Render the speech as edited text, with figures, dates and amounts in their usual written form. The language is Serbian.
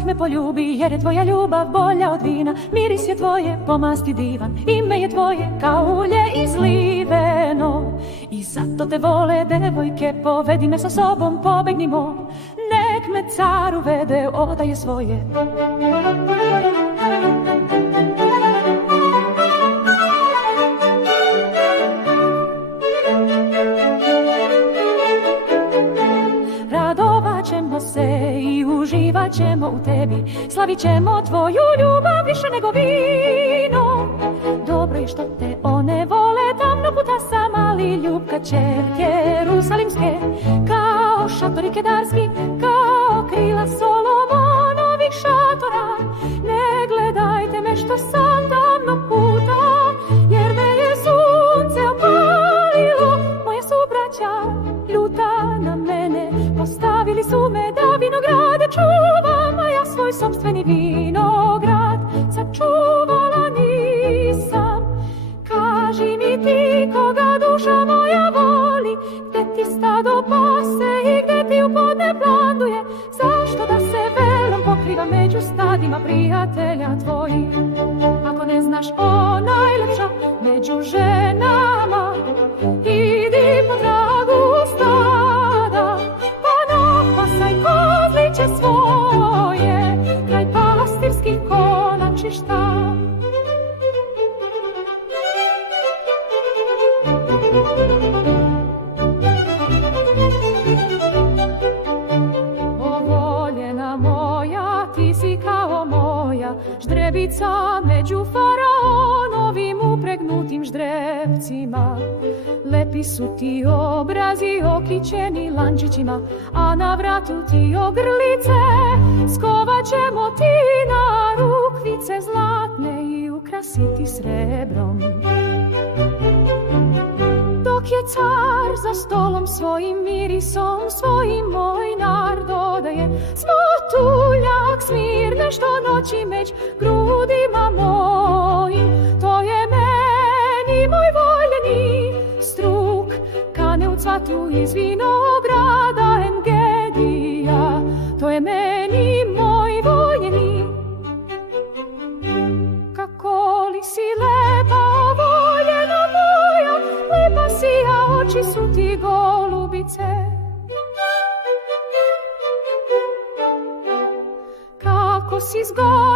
bih me poljubi, jer je tvoja ljubav bolja od vina. Miris je tvoje po masti divan, ime je tvoje kao ulje izliveno. I zato te vole devojke, povedi me sa sobom, pobegnimo. Nek me car uvede, odaje svoje. Radovat ćemo se i uživat ćemo u tebi, slavit ćemo tvoju ljubav više nego vino. Dobro je što te one vole, davno puta sam, ali ljubka ćerke jerusalimske, kao šatori kedarski, kao krila Solomonovih šatora. Ne gledajte me što sam davno puta, jer me je sunce opalilo. Moja su braća ljuta na mene, postavili su me da vinograde čuvam, a ja svoj sopstveni vinograd sačuvala nisam. Kaži mi ti koga duša moja voli, gde ti stado pase i gde ti u podne planduje. Zašto da se velom pokriva među stadima prijatelja tvojih? Ako ne znaš o najlepša među ženama, idi po tragu stada, pa napasaj kozliće svoje kraj pastirskih konačišta. O voljena moja, ti si kao moja ždrebica među faraonovim upregnutim ždrebcima. Lepi su ti obrazi okićeni lančićima, a na vratu ti ogrlice. Skovat ćemo ti na rukvice zlatne i ukrasiti srebrom. Dok je car za stolom svojim mirisom, svojim moj nar dodaje smotuljak smirne što noći među grudima mojim. To je meni moj voljeni struk, kane u cvatu iz vinograda Engedija. To je meni moj voljeni. Kako li si lepa, voljena moja, lepa si, a oči su ti golubice. Kako si zgodna,